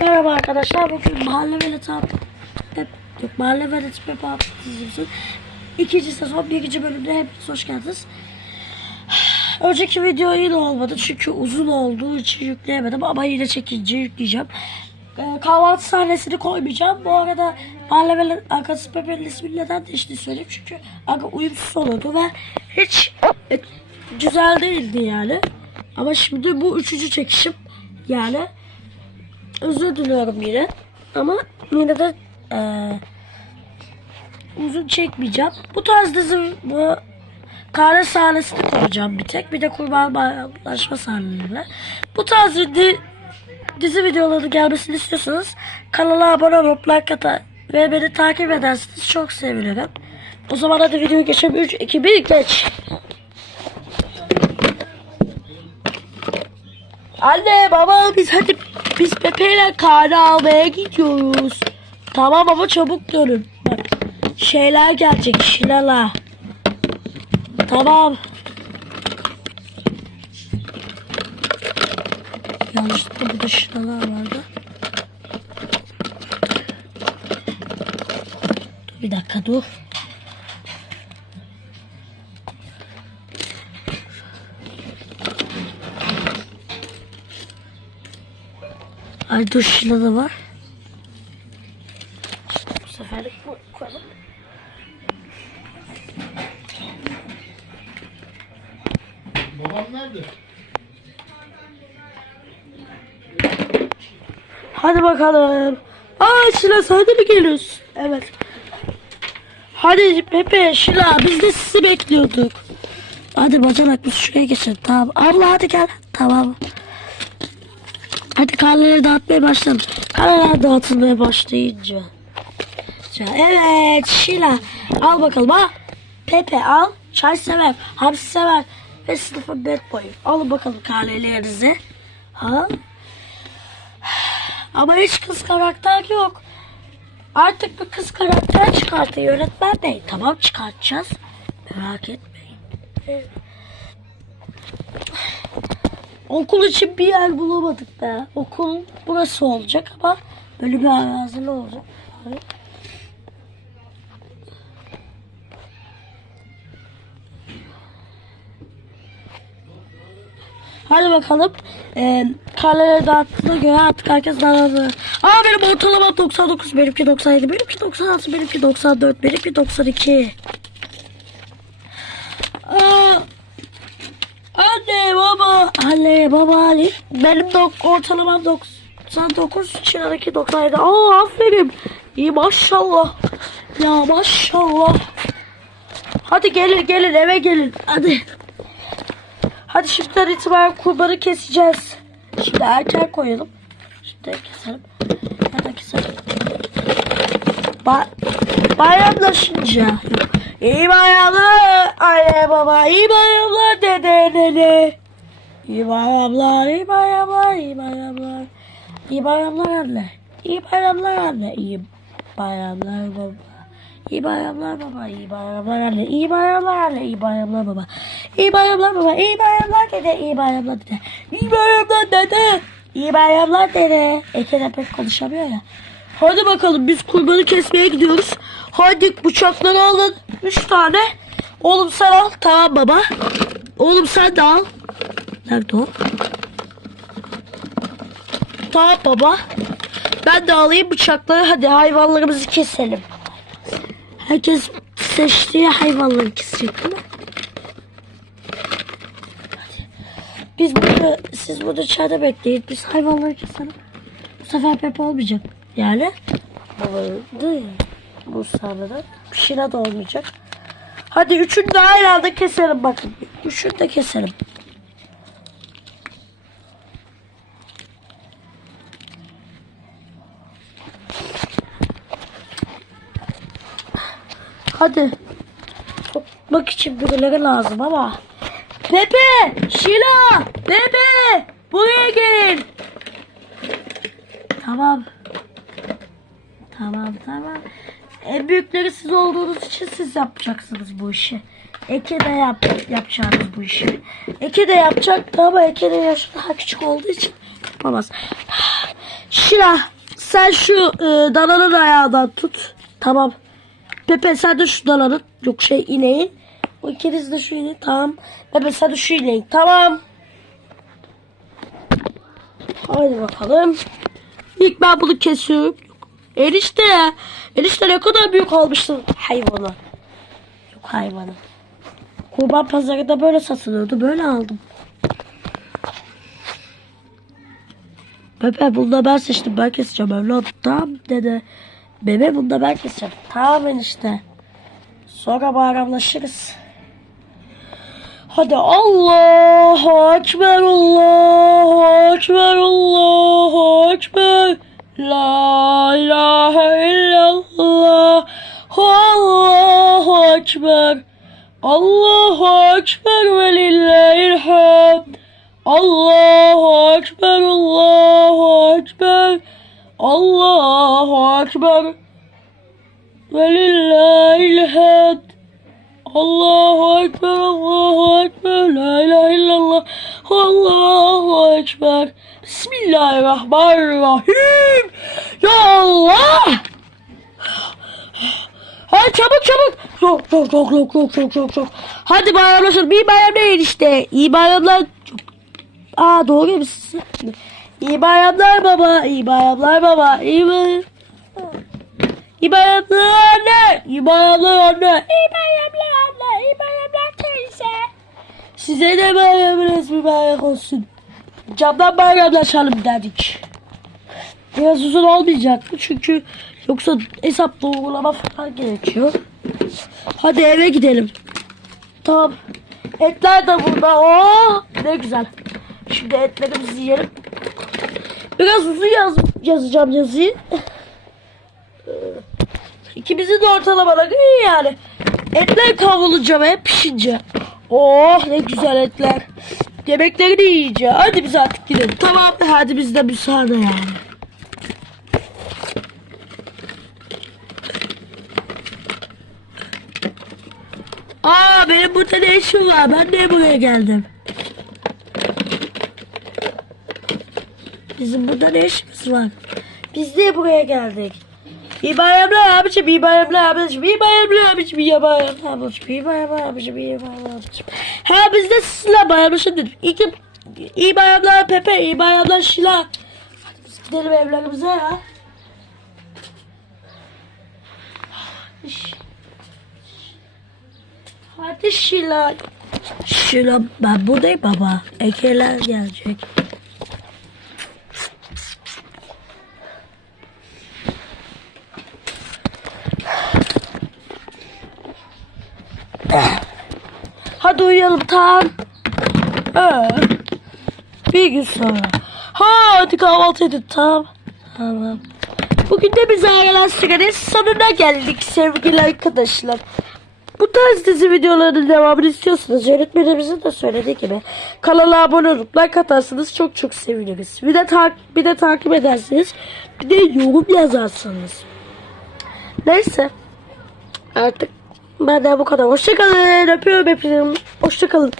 Merhaba arkadaşlar. Bugün Mahalle Velet Pep, yok, Mahalle Velet Pep dizimizin ikinci sezon birinci bölümde hepiniz hoş geldiniz. Önceki video yine olmadı çünkü uzun olduğu için yükleyemedim ama yine çekince yükleyeceğim. Ee, kahvaltı sahnesini koymayacağım. Bu arada Mahalle Velet arkadaşı Pepe'nin ismini neden değiştiğini söyleyeyim çünkü aga uyumsuz oluyordu ve hiç e, güzel değildi yani. Ama şimdi bu üçüncü çekişim yani özür diliyorum yine. Ama yine de eee, uzun çekmeyeceğim. Bu tarz dizi bu kahve sahnesini koyacağım bir tek. Bir de kurban bayramlaşma sahnelerine. Bu tarz di, dizi videoları gelmesini istiyorsanız kanala abone olup like atar ve beni takip ederseniz çok sevinirim. O zaman hadi videoyu geçelim. 3, 2, 1 geç. Anne baba biz hadi biz Pepe ile karnı almaya gidiyoruz. Tamam ama çabuk dönün. Bak şeyler gelecek şilala. Tamam. Yanlışlıkla burada şilala vardı. Dur bir dakika dur. Ay dur şilala var. Bu seferlik bu koyalım. Babam nerede? Hadi bakalım. Aa Şila sen de mi geliyorsun? Evet. Hadi Pepe, Şila biz de sizi bekliyorduk. Hadi bacanak biz şuraya geçelim. Tamam. Abla hadi gel. Tamam. Hadi karneleri dağıtmaya başlayalım. Karneler dağıtılmaya başlayınca. Evet Şila. Al bakalım ha. Pepe al. Çay sever. Hamsi sever. Ve sınıfın bad boyu. Alın bakalım karnelerinizi. Ha? Ama hiç kız karakter yok. Artık bir kız karakter çıkartın yönetmen bey. Tamam çıkartacağız. Merak etmeyin. Evet. Okul için bir yer bulamadık be. Okul burası olacak ama böyle bir arazili olacak. Hadi bakalım. Ee, karneleri dağıttığına göre artık herkes davranıyor. Aa benim ortalamam 99, benimki 97, benimki 96, benimki 94, benimki 92. Aa, anne baba, anne baba Ali. Benim dok- ortalamam 99, Çınar'ınki 97. Aa aferin. İyi maşallah. Ya maşallah. Hadi gelin gelin eve gelin. Hadi. Hadi şimdiden itibaren kurbanı keseceğiz. Şimdi erken koyalım. Şimdi keselim. Ya da keselim. Ba bayramlaşınca. İyi bayramlar anne baba. İyi bayramlar dede nene. İyi bayramlar, iyi bayramlar, iyi bayramlar. İyi bayramlar anne. İyi bayramlar anne. İyi bayramlar baba. İyi bayramlar baba, iyi bayramlar anne, iyi bayramlar anne, iyi bayramlar baba. İyi bayramlar baba, iyi bayramlar dede, iyi bayramlar dede. İyi bayramlar dede. İyi bayramlar dede. Eke de pek konuşamıyor ya. Hadi bakalım biz kurbanı kesmeye gidiyoruz. Hadi bıçakları alın. Üç tane. Oğlum sen al. Tamam baba. Oğlum sen de al. Nerede o? Tamam baba. Ben de alayım bıçakları. Hadi hayvanlarımızı keselim. Herkes seçtiği hayvanları kesecek değil mi? Biz burada, siz burada çağda bekleyin. Biz hayvanları keselim. Bu sefer Pepe olmayacak. Yani babaydı ya. Bu sahnede. Şina da olmayacak. Hadi üçünü de aynı anda keselim bakın. Üçünü de keselim. Hadi. Topmak için birileri lazım ama. Pepe! Şila! Pepe! Buraya gelin. Tamam. Tamam tamam. En büyükleri siz olduğunuz için siz yapacaksınız bu işi. Eke de yap, yapacağınız bu işi. Eke de yapacak ama Eke de yaşı daha küçük olduğu için yapamaz. Şila sen şu e, dananın ayağından tut. Tamam. Pepe sen de şu dananın. Yok şey ineği. O ikiniz de şu ineği. Tamam. Pepe sen de şu ineği. Tamam. Haydi bakalım. İlk ben bunu kesiyorum. Enişte. Enişte ne kadar büyük almışsın hayvanı. Yok hayvanı. Kurban pazarında böyle satılıyordu. Böyle aldım. Bebe bunda ben seçtim. Ben keseceğim evladım. Tamam dede. Bebe bunda ben keseceğim. Tamam enişte. Sonra bayramlaşırız. Hadi Allahu Ekber Allahu Ekber Allahu Ekber La ilahe illallah Allahu Ekber Allahu Ekber ve lillahil hamd Allahu Ekber Allahu Ekber Allahu Ekber ve lillahil hamd Allahu Ekber, Allahu Ekber, La ilahe illallah, Allahu Ekber. Bismillahirrahmanirrahim. Ya Allah! Hadi çabuk çabuk. Çok çok çok çok çok çok çok çok. Hadi bayramlaşalım. İyi bayramlar işte. İyi bayramlar. Aa doğru musun? İyi bayramlar baba. İyi bayramlar baba. İyi bayramlar. İyi bayramlar anne. İyi bayramlar anne. İyi bayramlar anne. İyi bayramlar teyze. Size de bayramınız mübarek olsun. Camdan bayramlaşalım dedik. Biraz uzun olmayacak mı? Çünkü yoksa hesap doğrulama falan gerekiyor. Hadi eve gidelim. Tamam. Etler de burada. Oo, ne güzel. Şimdi etlerimizi yiyelim. Biraz uzun yaz, yazacağım yazıyı. İkimizin de ortalamaları iyi yani. Etler kavrulunca ve pişince. Oh ne güzel etler. Yemekleri de yiyeceğiz. Hadi biz artık gidelim. Tamam hadi biz de müsaade yani. Aa benim burada ne işim var? Ben niye buraya geldim? Bizim burada ne işimiz var? Biz niye buraya geldik? İyi bayramlar abicim, iyi bayramlar abicim, iyi bayramlar abicim, iyi bayramlar abicim, iyi bayramlar abicim, iyi bayramlar abicim. Ha biz de sizinle bayramlaşalım dedik. İyi, iyi bayramlar Pepe, iyi bayramlar Şila. Hadi biz gidelim evlerimize ya. Hadi Şila. Şila ben buradayım baba. Ekeler gelecek. Tamam. Ee, bir gün sonra. Hadi kahvaltı edin tamam. Tamam. Bugün de biz ayrılan sürenin sonuna geldik sevgili arkadaşlar. Bu tarz dizi videolarının devamını istiyorsanız yönetmenimizin de söylediği gibi kanala abone olup like atarsanız çok çok seviniriz. Bir de, ta- bir de takip ederseniz bir de yorum yazarsanız. Neyse artık benden bu kadar. Hoşçakalın. Öpüyorum hepinizi. Hoşçakalın.